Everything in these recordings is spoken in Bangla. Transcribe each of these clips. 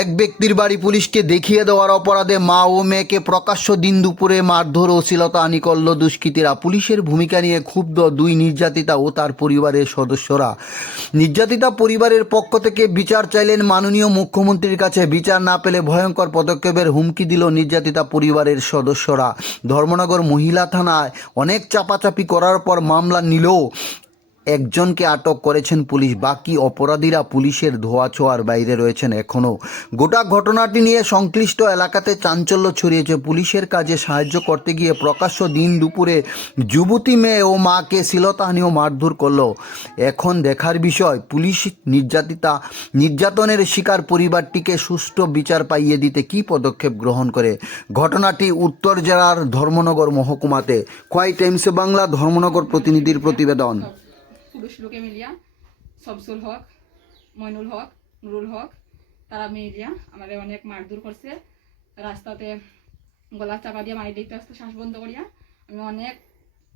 এক ব্যক্তির বাড়ি পুলিশকে দেখিয়ে দেওয়ার অপরাধে মা ও মেয়েকে প্রকাশ্য দিন দুপুরে মারধর ও শ্লীলতাহানি করল দুষ্কৃতীরা। পুলিশের ভূমিকা নিয়ে ক্ষুব্ধ দুই নির্যাতিতা ও তার পরিবারের সদস্যরা। নির্যাতিতা পরিবারের পক্ষ থেকে বিচার চাইলেন মাননীয় মুখ্যমন্ত্রীর কাছে। বিচার না পেলে ভয়ঙ্কর পদক্ষেপের হুমকি দিল নির্যাতিতা পরিবারের সদস্যরা। ধর্মনগর মহিলা থানায় অনেক চাপাচাপি করার পর মামলা নিলেও একজনকে আটক করেছেন পুলিশ। বাকি অপরাধীরা পুলিশের ধোঁয়াছোঁয়ার বাইরে রয়েছেন এখনও। গোটা ঘটনাটি নিয়ে সংশ্লিষ্ট এলাকাতে চাঞ্চল্য ছড়িয়েছে। পুলিশের কাজে সাহায্য করতে গিয়ে প্রকাশ্য দিন দুপুরে যুবতী মেয়ে ও মাকে শ্লীলতাহানি ও মারধর করল। এখন দেখার বিষয়, পুলিশ নির্যাতনের শিকার পরিবারটিকে সুষ্ঠু বিচার পাইয়ে দিতে কী পদক্ষেপ গ্রহণ করে। ঘটনাটি উত্তর জেলার ধর্মনগর মহকুমাতে। খোয়াই টাইমস বাংলা ধর্মনগর প্রতিনিধির প্রতিবেদন। পুরুষ লোকে মিলিয়া শমসুল হক, মইনুল হক, নুরুল হক তারা মিলিয়া আমাদের অনেক মারধর করছে। রাস্তাতে গলা চাপা দিয়ে মারি দিতে আসতে শ্বাস বন্ধ করিয়া আমি অনেক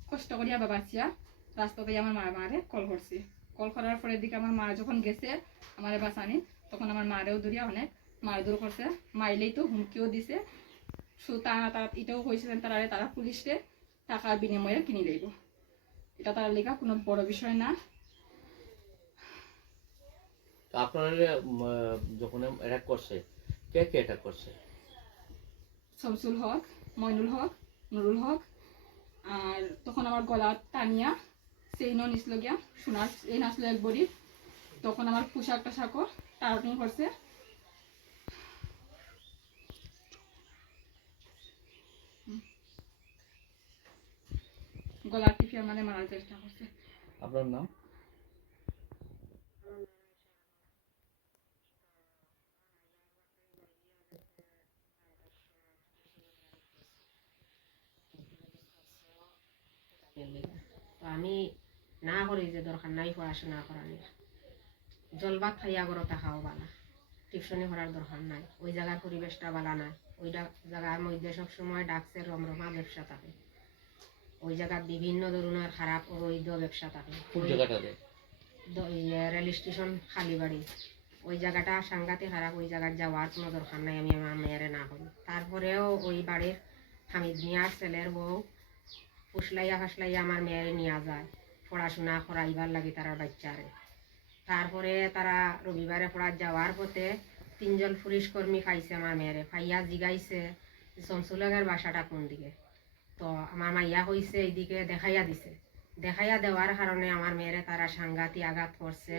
কষ্ট করিয়া বাবাচ্ছিয়া রাস্তাতে আমার মারে কল করছি। কল করার পরের দিকে আমার মা যখন গেছে আমারে বাঁচানি, তখন আমার মারেও ধরিয়া অনেক মারধর করছে। মাইলেই তো হুমকিও দিছে। তারা এটাও কইছিলেন তারা পুলিশকে টাকার বিনিময়ে কিনে দেব। এটা তার লেখা কোনো বড় বিষয় না। আপনার যখন অ্যাটাক করছে, কে কে অ্যাটাক করছে? শমসুল হক, মইনুল হক, নুরুল হক। আর তখন আমার গলা টানিয়া সেই নিছিল গিয়া সোনার এই নাচলো এক বড়ি। তখন আমার পোশাক টাশাকও টার্টিং করছে। গলা টিপিয়া মানে মারার চেষ্টা করছে। আপনার নাম? তো আমি না করি যে দরকার নাই পড়াশোনা করানোর, জলবাদ খাইয়া করো টাকাও বালা, টিউশনি করার দরকার নাই। ওই জায়গার পরিবেশটা বালা নাই। ওই জায়গার মধ্যে সবসময় ডাকছে রমরমা ব্যবসা থাকে। ওই জায়গার বিভিন্ন ধরনের খারাপ অবৈধ ব্যবসা থাকে। কোন জায়গাটাতে? রেল স্টেশন খালিবাড়ি, ওই জায়গাটা সাংঘাতিক খারাপ। ওই জায়গায় যাওয়ার কোনো দরকার নাই, আমি আমার মেয়েরে না করি। তারপরেও ওই বাড়ির হামিদ মিয়ার ছেলের বউ ফুসলাইয়া ফাসলাইয়া আমার মেয়েরে নিয়ে যায় পড়াশোনা করাইবার লাগে তার বাচ্চারে। তারপরে তারা রবিবারে পড়া যাওয়ার পথে তিনজন পুলিশ কর্মী খাইছে আমার মেয়েরে। খাইয়া জিগাইছে শমসুলের বাসাটা কোন দিকে। তো আমার মাইয়া হয়েছে এইদিকে দেখাইয়া দিছে। দেখাইয়া দেওয়ার কারণে আমার মেয়েরে তারা সাংঘাতিক আঘাত করছে।